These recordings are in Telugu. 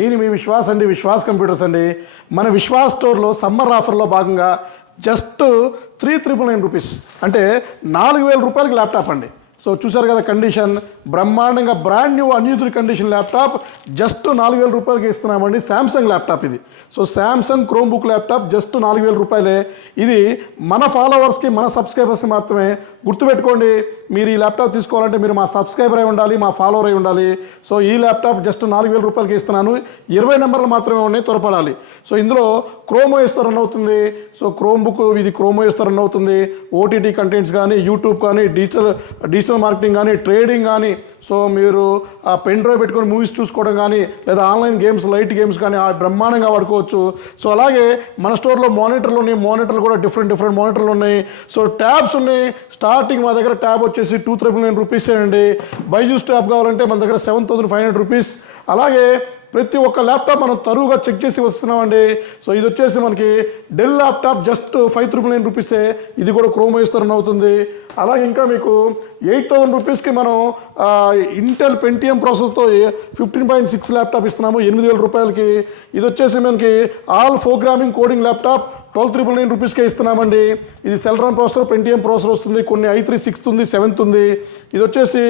నేను మీ విశ్వాస్ అండి, విశ్వాస్ కంప్యూటర్స్ అండి. మన విశ్వాస్ స్టోర్లో సమ్మర్ ఆఫర్లో భాగంగా జస్ట్ 3,999 రూపీస్ అంటే 4,000 రూపాయలకి ల్యాప్టాప్ అండి. సో చూసారు కదా కండిషన్, బ్రహ్మాండంగా brand new unused condition laptop just 4,000 రూపాయలకి ఇస్తున్నామండి. శాంసంగ్ ల్యాప్టాప్ ఇది. So Samsung chrome book laptop just 4,000 రూపాయలే. ఇది మన ఫాలోవర్స్కి, మన సబ్స్క్రైబర్స్కి మాత్రమే. గుర్తుపెట్టుకోండి, మీరు ఈ ల్యాప్టాప్ తీసుకోవాలంటే మీరు మా సబ్స్క్రైబర్ అయి ఉండాలి, మా ఫాలోవర్ అయి ఉండాలి. సో ఈ ల్యాప్టాప్ జస్ట్ 4,000 రూపాయలకి ఇస్తున్నాను. 20 నెంబర్లు మాత్రమే ఉన్నాయి, త్వరపడాలి. సో ఇందులో క్రోమ్ ఓఎస్తో రన్ అవుతుంది. సో క్రోమ్ బుక్ ఇది క్రోమ్ ఓఎస్తో రన్ అవుతుంది. ఓటీటీ కంటెంట్స్ కానీ, యూట్యూబ్ కానీ, డిజిటల్ మార్కెటింగ్ కానీ, ట్రేడింగ్ కానీ, సో మీరు ఆ పెన్ డ్రైవ్ పెట్టుకొని మూవీస్ చూసుకోవడం కానీ, లేదా ఆన్లైన్ గేమ్స్, లైట్ గేమ్స్ కానీ బ్రహ్మాండంగా వాడుకోవచ్చు. సో అలాగే మన స్టోర్లో మానిటర్లు ఉన్నాయి. మానిటర్లు కూడా డిఫరెంట్ మానిటర్లు ఉన్నాయి. సో ట్యాబ్స్ ఉన్నాయి. స్టార్టింగ్ మా దగ్గర ట్యాబ్ వచ్చేసి 2,999 రూపీసే అండి. బైజూస్ ట్యాబ్ కావాలంటే మన దగ్గర 7,500 రూపీస్. అలాగే ప్రతి ఒక్క ల్యాప్టాప్ మనం తరువుగా చెక్ చేసి వస్తున్నామండి. సో ఇది వచ్చేసి మనకి డెల్ ల్యాప్టాప్ జస్ట్ 5,999 రూపీసే. ఇది కూడా క్రోమ్ ఓఎస్తో రన్ అవుతుంది. అలాగే ఇంకా మీకు 8,000 రూపీస్కి మనం ఇంటెల్ పెంటియం ప్రాసెస్తో 15.6 ల్యాప్టాప్ ఇస్తున్నాము 8,000 రూపాయలకి. ఇది వచ్చేసి మనకి ఆల్ ప్రోగ్రామింగ్ కోడింగ్ ల్యాప్టాప్ 12,999 రూపీస్కే ఇస్తున్నామండి. ఇది సెల్రాన్ ప్రాసెసర్, పెంటియం ప్రాసెసర్ వస్తుంది. కొన్ని i3 6th ఉంది, 7th ఉంది. ఇది వచ్చేసి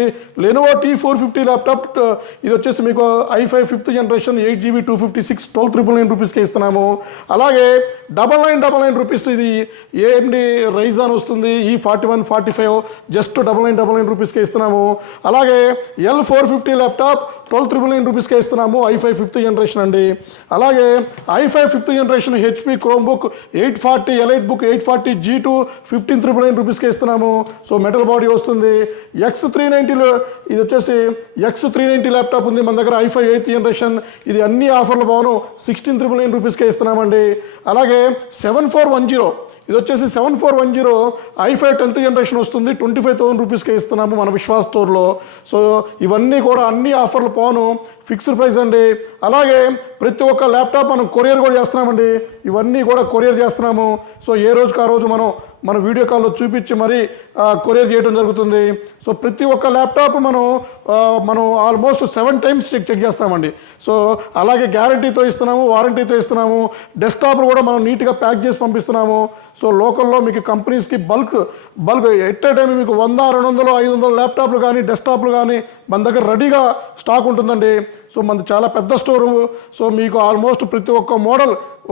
లెనోవో T450 ల్యాప్టాప్. ఇది వచ్చేసి మీకు i5 5th జనరేషన్ 8GB 256 12,999 రూపీస్కే ఇస్తున్నాము. అలాగే 999 రూపీస్ ఇది AMD రైజాన్ వస్తుంది. E41 45 జస్ట్ 999 రూపీస్కే ఇస్తున్నాము. అలాగే L450 ల్యాప్టాప్ 12,999 రూపీస్కే ఇస్తున్నాము. i5 5th జనరేషన్ అండి. అలాగే i5 5th generation HP chrome book 840 L8 book 840 G2 15,999 రూపీస్కే ఇస్తున్నాము. సో మెటల్ బాడీ వస్తుంది. X390 ఇది వచ్చేసి X390 ల్యాప్టాప్ ఉంది మన దగ్గర i5 8th జనరేషన్. ఇది అన్ని ఆఫర్లు బాగును 16,999 రూపీస్కే ఇస్తున్నామండి. అలాగే 7410 ఇది వచ్చేసి 7410 i5 10th జనరేషన్ వస్తుంది. 25,000 రూపీస్కే ఇస్తున్నాము మన విశ్వాస్ స్టోర్లో. సో ఇవన్నీ కూడా అన్ని ఆఫర్లు పోను ఫిక్స్డ్ ప్రైస్ అండి. అలాగే ప్రతి ఒక్క ల్యాప్టాప్ మనం కొరియర్ కూడా చేస్తున్నామండి. ఇవన్నీ కూడా కొరియర్ చేస్తున్నాము. సో ఏ రోజుకి ఆ రోజు మన వీడియో కాల్లో చూపించి మరీ కొరియర్ చేయడం జరుగుతుంది. సో ప్రతి ఒక్క ల్యాప్టాప్ మనం ఆల్మోస్ట్ 7 times చెక్ చేస్తామండి. సో అలాగే గ్యారంటీతో ఇస్తున్నాము, వారంటీతో ఇస్తున్నాము. డెస్క్టాప్ కూడా మనం నీట్గా ప్యాక్ చేసి పంపిస్తున్నాము. సో లోకల్లో మీకు కంపెనీస్కి బల్క్ ఎట్ ఏ టైం మీకు 100, 200, 500 ల్యాప్టాప్లు కానీ, డెస్క్టాప్లు కానీ మన దగ్గర రెడీగా స్టాక్ ఉంటుందండి. సో మనది చాలా పెద్ద స్టోరు. సో మీకు ఆల్మోస్ట్ ప్రతి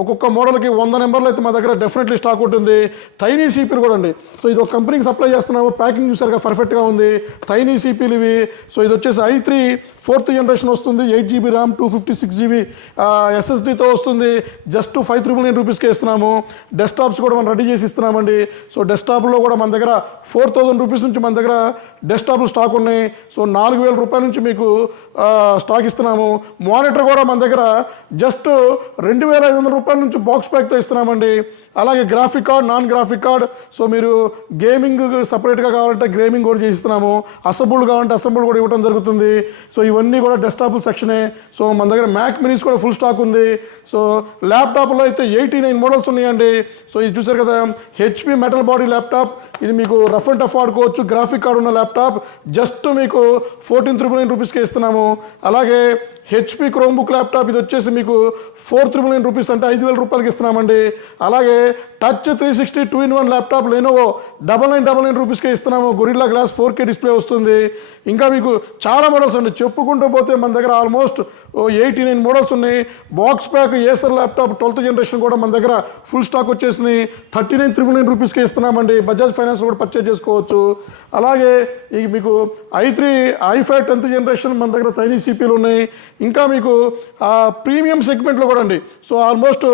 ఒక్కొక్క మోడల్కి 100 నెంబర్లు అయితే మా దగ్గర డెఫినెట్లీ స్టాక్ ఉంటుంది. థైనీ సీపీలు కూడా అండి. సో ఇది ఒక కంపెనీకి సప్లై చేస్తున్నాము. ప్యాకింగ్ చూసారుగా పర్ఫెక్ట్గా ఉంది. థైనీ సీపీలు ఇవి. సో ఇది వచ్చేసి i3 4th జనరేషన్ వస్తుంది. 8GB ర్యామ్ 256GB SSDతో వస్తుంది. జస్ట్ 5,999 రూపీస్కే ఇస్తున్నాము. డెస్క్టాప్స్ కూడా మనం రెడీ చేసి ఇస్తున్నామండి. సో డెస్క్టాప్లో కూడా మన దగ్గర 4,000 రూపీస్ నుంచి మన దగ్గర డెస్క్టాప్లు స్టాక్ ఉన్నాయి. సో 4,000 రూపాయల నుంచి మీకు స్టాక్ ఇస్తున్నాము. మానిటర్ కూడా మన దగ్గర జస్ట్ 2,500 రూపాయల నుంచి బాక్స్ ప్యాక్తో ఇస్తున్నామండి. అలాగే graphic card, non graphic card. So మీరు గేమింగ్ సపరేట్గా కావాలంటే గేమింగ్ కూడా చేయిస్తున్నాము. అసెంబుల్ కావాలంటే అసెంబుల్ కూడా ఇవ్వడం జరుగుతుంది. సో ఇవన్నీ కూడా డెస్క్టాప్ సెక్షనే. సో మన దగ్గర మ్యాక్ మినీస్ కూడా ఫుల్ స్టాక్ ఉంది. సో ల్యాప్టాప్లో అయితే 89 మోడల్స్ ఉన్నాయండి. సో ఇది చూసారు కదా HP మెటల్ బాడీ ల్యాప్టాప్. ఇది మీకు రఫ్ అండ్ టఫ్ ఆడుకోవచ్చు. గ్రాఫిక్ కార్డ్ ఉన్న ల్యాప్టాప్ జస్ట్ మీకు 14,999 రూపీస్కే ఇస్తున్నాము. అలాగే HP క్రోమ్ బుక్ ల్యాప్టాప్ ఇది వచ్చేసి మీకు 4,999 రూపీస్ అంటే 5,000 రూపాయలకి ఇస్తున్నామండి. అలాగే టచ్ 360 2-in-1 ల్యాప్టాప్ లెనోవో 999 రూపీస్కే ఇస్తున్నాము. గొరిల్లా గ్లాస్ 4K డిస్ప్లే వస్తుంది. ఇంకా మీకు చాలా మోడల్స్ అండి. చెప్పుకుంటూ పోతే మన దగ్గర ఆల్మోస్ట్ 89 మోడల్స్ ఉన్నాయి. Box pack Acer laptop 12th generation కూడా మన దగ్గర ఫుల్ స్టాక్ వచ్చేసినాయి. 39,999 రూపీస్కే ఇస్తున్నామండి. బజాజ్ ఫైనాన్స్ కూడా పర్చేజ్ చేసుకోవచ్చు. అలాగే ఇక మీకు i5 10th జనరేషన్ మన దగ్గర థైనీ సీపీలు ఉన్నాయి. ఇంకా మీకు ప్రీమియం సెగ్మెంట్లో కూడా అండి. సో ఆల్మోస్ట్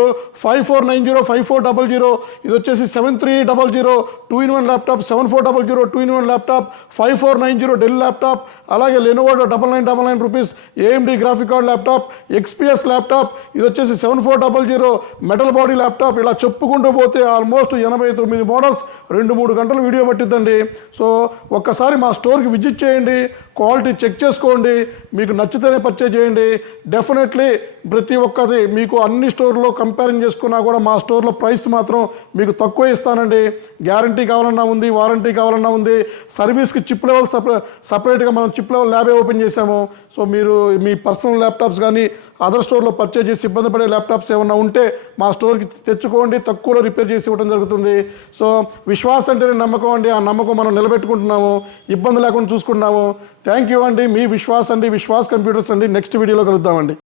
5490 5400 ఇది వచ్చేసి 7300 2-in-1 laptop, 7400 2-in-1 laptop, 5490 Dell laptop. అలాగే Lenovo 9999 rupees AMD graphic card laptop, XPS laptop ఇది వచ్చేసి 7400 మెటల్ బాడీ ల్యాప్టాప్. ఇలా చెప్పుకుంటూ పోతే ఆల్మోస్ట్ 89 మోడల్స్ 2-3 గంటలు వీడియో పట్టిద్దండి. సో ఒక్కసారి మా స్టోర్కి విజిట్ చేయండి, క్వాలిటీ చెక్ చేసుకోండి. మీకు నచ్చితేనే పర్చేజ్ చేయండి. డెఫినెట్లీ ప్రతి ఒక్కది మీకు అన్ని స్టోర్లో కంపేరింగ్ చేసుకున్నా కూడా మా స్టోర్లో ప్రైస్ మాత్రం మీకు తక్కువ ఇస్తానండి. గ్యారంటీ కావాలన్నా ఉంది, వారంటీ కావాలన్నా ఉంది. సర్వీస్కి చిప్ లెవెల్ సపరేట్గా మనం చిప్ లెవెల్ ల్యాబే ఓపెన్ చేసాము. సో మీరు మీ పర్సనల్ ల్యాప్టాప్స్ కానీ అదర్ స్టోర్లో పర్చేజ్ చేసి ఇబ్బంది పడే ల్యాప్టాప్స్ ఏమన్నా ఉంటే మా స్టోర్కి తెచ్చుకోండి, తక్కువలో రిపేర్ చేసి ఇవ్వడం జరుగుతుంది. సో విశ్వాస్ అంటేనే నమ్మకం అండి, ఆ నమ్మకం మనం నిలబెట్టుకుంటున్నాము, ఇబ్బంది లేకుండా చూసుకుంటున్నాము. థ్యాంక్ యూ అండి. మీ విశ్వాస్ అండి, విశ్వాస్ కంప్యూటర్స్ అండి. నెక్స్ట్ వీడియోలో కలుద్దామండి.